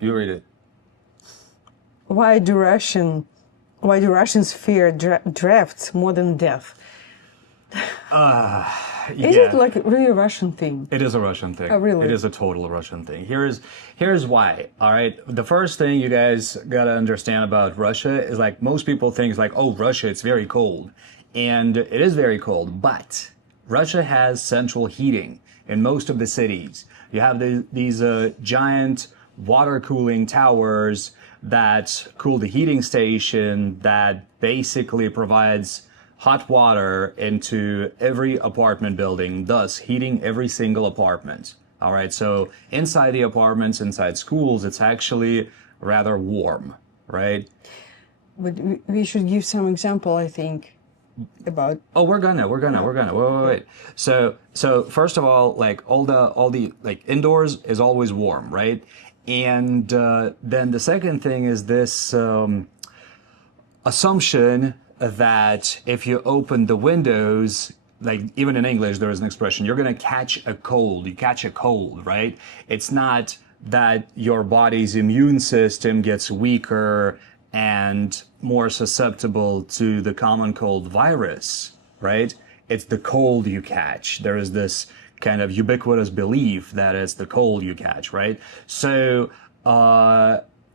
You read it. Why do Russians fear drafts more than death? Is it Yeah, like really a Russian thing? it is a Russian thing. Oh, really? It is a total Russian thing. Here's why. All right. The first thing you guys gotta understand about Russia is like most people think it's like, oh, Russia, it's very cold. And it is very cold, but Russia has central heating in most of the cities. You have these giant water cooling towers that cool the heating station that basically provides hot water into every apartment building, thus heating every single apartment. All right, so inside the apartments, inside schools, it's actually rather warm, right? But we should give some example, I think, about. Oh, we're gonna. Wait. So first of all, like all the like indoors is always warm, right? And then the second thing is this assumption that if you open the windows, like even in English, there is an expression, you're going to catch a cold. You catch a cold, right? It's not that your body's immune system gets weaker and more susceptible to the common cold virus, right? It's the cold you catch. There is this kind of ubiquitous belief that it's the cold you catch, right? So,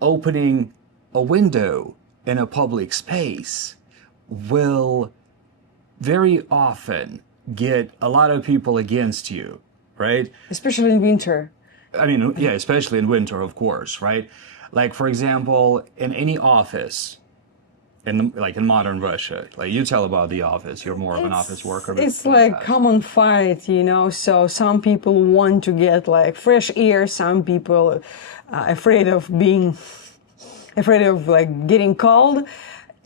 opening a window in a public space will very often get a lot of people against you, right? Especially in winter. I mean, yeah, especially in winter, of course, right? Like, for example, in any office, in modern Russia, like you tell about the office, you're more of an office worker. But It's like common fight, you know. So some people want to get like fresh air. Some people afraid of like getting cold.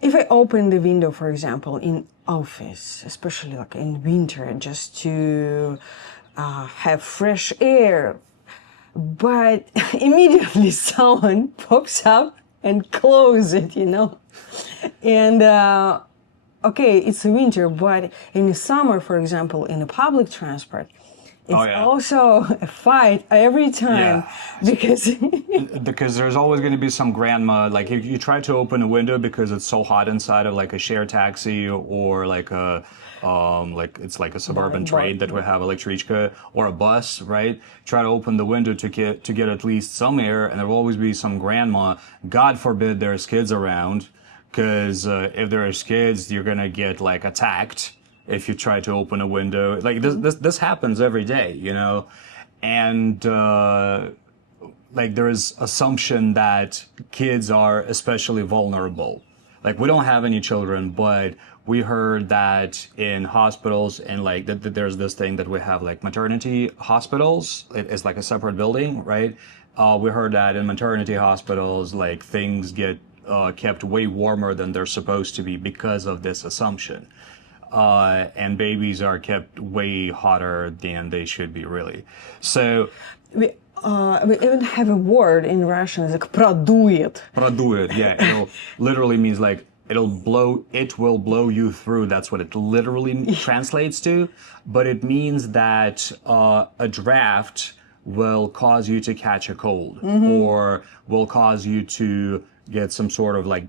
If I open the window, for example, in office, especially like in winter, just to have fresh air, but immediately someone pops up and closes it, you know. And okay, it's winter, but in the summer, for example, in the public transport, it's also a fight every time because because there's always going to be some grandma, like if you try to open a window because it's so hot inside of like a share taxi or like a like it's like a suburban train that we have electrichka or a bus, right? Try to open the window to get at least some air, and there will always be some grandma. God forbid there's kids around, because if there's kids, you're gonna get like attacked if you try to open a window. Like this happens every day, you know, and like there is assumption that kids are especially vulnerable. Like we don't have any children, but we heard that in hospitals and like that there's this thing that we have like maternity hospitals. It's like a separate building, right? We heard that in maternity hospitals, like things get kept way warmer than they're supposed to be because of this assumption. And babies are kept way hotter than they should be, really. So we even have a word in Russian, it's like "продует." Продует, yeah. It literally means like it will blow you through. That's what it literally translates to. But it means that a draft will cause you to catch a cold, or will cause you to get some sort of like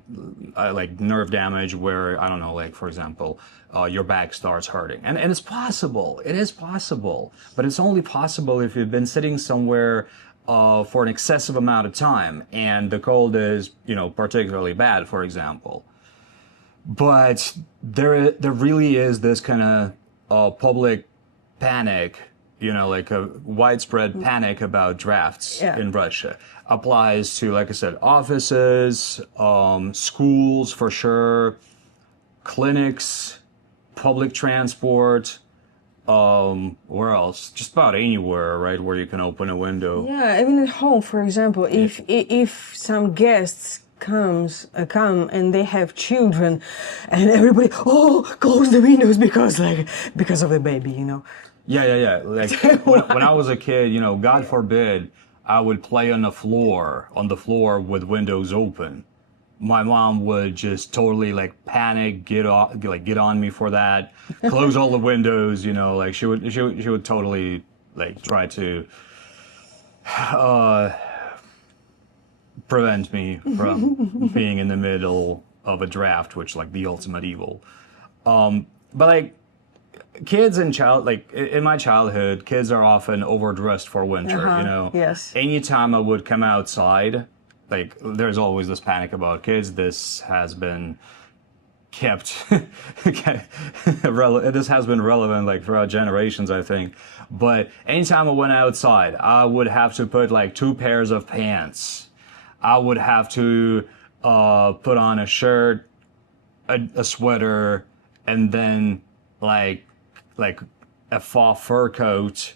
nerve damage where, I don't know, like for example, your back starts hurting. And it's possible. It is possible. But it's only possible if you've been sitting somewhere for an excessive amount of time and the cold is, you know, particularly bad, for example. But there really is this kind of public panic, you know, like a widespread panic about drafts in Russia. Applies to, like I said, offices, schools for sure, clinics, public transport, where else? Just about anywhere, right, where you can open a window. Yeah, even at home, for example, if some guests come and they have children, and everybody close the windows because of the baby, you know. Yeah. Like when I was a kid, you know, God forbid, I would play on the floor with windows open. My mom would just totally like panic, get on me for that, close all the windows, you know, like she would totally like try to prevent me from being in the middle of a draft, which like the ultimate evil. But like kids and in my childhood, kids are often overdressed for winter. You know, Yes. anytime I would come outside, like there's always this panic about kids. This has been kept this has been relevant like throughout generations, I think. But anytime I went outside, I would have to put like 2 pairs of pants. I would have to put on a shirt, a sweater, and then like a fur coat,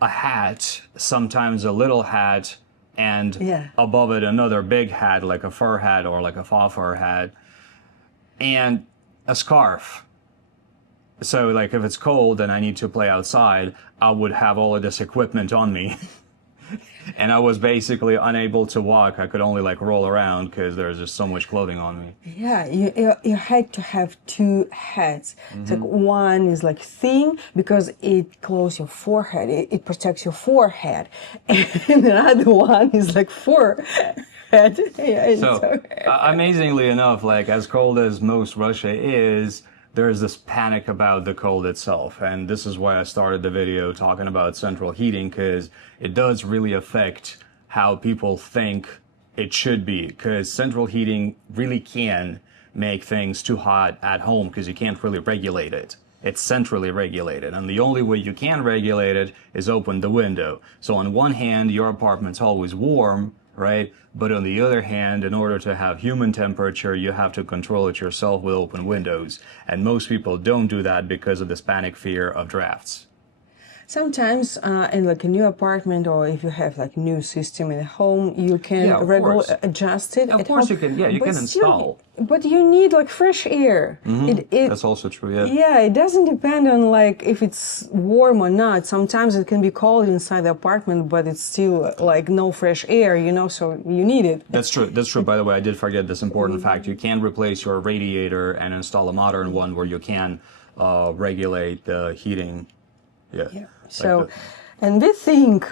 a hat, sometimes a little hat, and above it another big hat, like a fur hat or like a fur hat, and a scarf. So like if it's cold and I need to play outside, I would have all of this equipment on me. And I was basically unable to walk. I could only like roll around because there's just so much clothing on me. Yeah, you had to have 2 hats. It's like one is like thin because it closes your forehead, it protects your forehead, and the other one is like forehead. Yeah, so amazingly enough, like as cold as most Russia is, there's this panic about the cold itself. And this is why I started the video talking about central heating, because it does really affect how people think it should be. Because central heating really can make things too hot at home because you can't really regulate it. It's centrally regulated. And the only way you can regulate it is open the window. So on one hand, your apartment's always warm, right? But on the other hand, in order to have human temperature, you have to control it yourself with open windows. And most people don't do that because of this panic fear of drafts. Sometimes in like a new apartment, or if you have like new system in home, you can regularly adjust it. Of course you can, you can install. But you need like fresh air. That's also true, yeah. Yeah, it doesn't depend on like if it's warm or not. Sometimes it can be cold inside the apartment, but it's still like no fresh air, you know, so you need it. That's true. That's true. By the way, I did forget this important fact. You can replace your radiator and install a modern one where you can regulate the heating. Yeah. So, and we think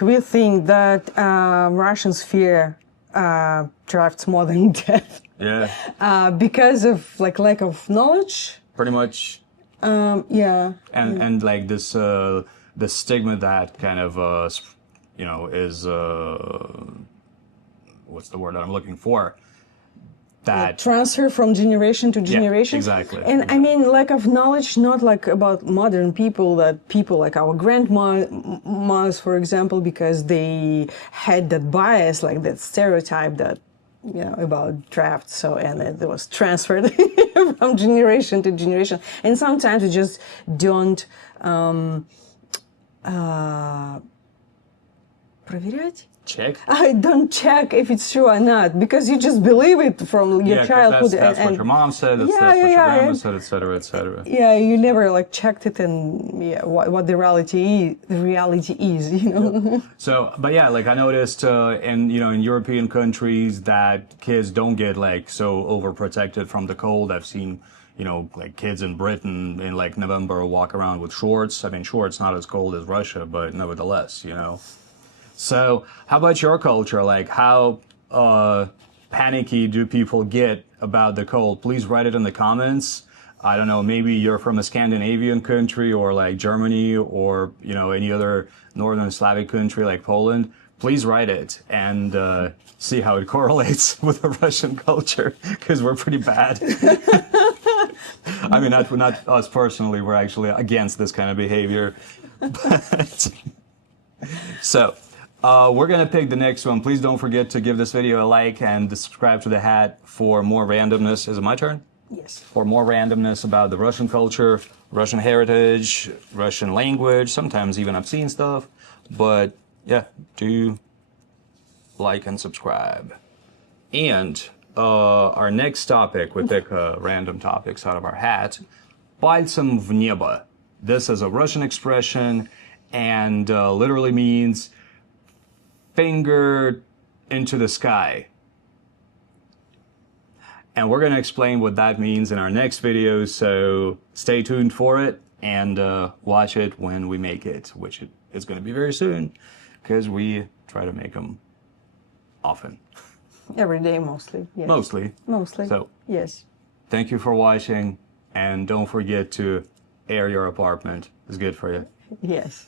that Russians fear drafts more than death. Yeah. Because of like lack of knowledge. Pretty much. Yeah. And like this the stigma that kind of you know is what's the word that I'm looking for? That transfer from generation to generation. Yeah, exactly. And I mean, lack of knowledge, not like about modern people, that people like our grandmas, for example, because they had that bias, like that stereotype that, you know, about drafts. So, and it was transferred from generation to generation. And sometimes we just don't проверять. Check? I don't check if it's true or not, because you just believe it from your childhood. That's what your mom said, that's what your grandma said, etc., etc. Yeah, you never like checked it and what the reality is, you know. Yep. So, but yeah, like I noticed in European countries that kids don't get like so overprotected from the cold. I've seen like kids in Britain in like November walk around with shorts. I mean, shorts not as cold as Russia, but nevertheless, So, how about your culture? Like, how panicky do people get about the cold? Please write it in the comments. I don't know, maybe you're from a Scandinavian country or like Germany or, any other Northern Slavic country like Poland. Please write it and see how it correlates with the Russian culture, because we're pretty bad. I mean, not us personally. We're actually against this kind of behavior. But, so. We're going to pick the next one. Please don't forget to give this video a like and subscribe to the hat for more randomness. Is it my turn? Yes. For more randomness about the Russian culture, Russian heritage, Russian language, sometimes even obscene stuff. But yeah, do like and subscribe. And our next topic, we pick random topics out of our hat. Пальцем в небо. This is a Russian expression and literally means finger into the sky. And we're going to explain what that means in our next video, so stay tuned for it and watch it when we make it, which is going to be very soon, because we try to make them often. Every day, mostly. Yes. Mostly. Mostly. So Yes. thank you for watching, and don't forget to air your apartment. It's good for you. Yes.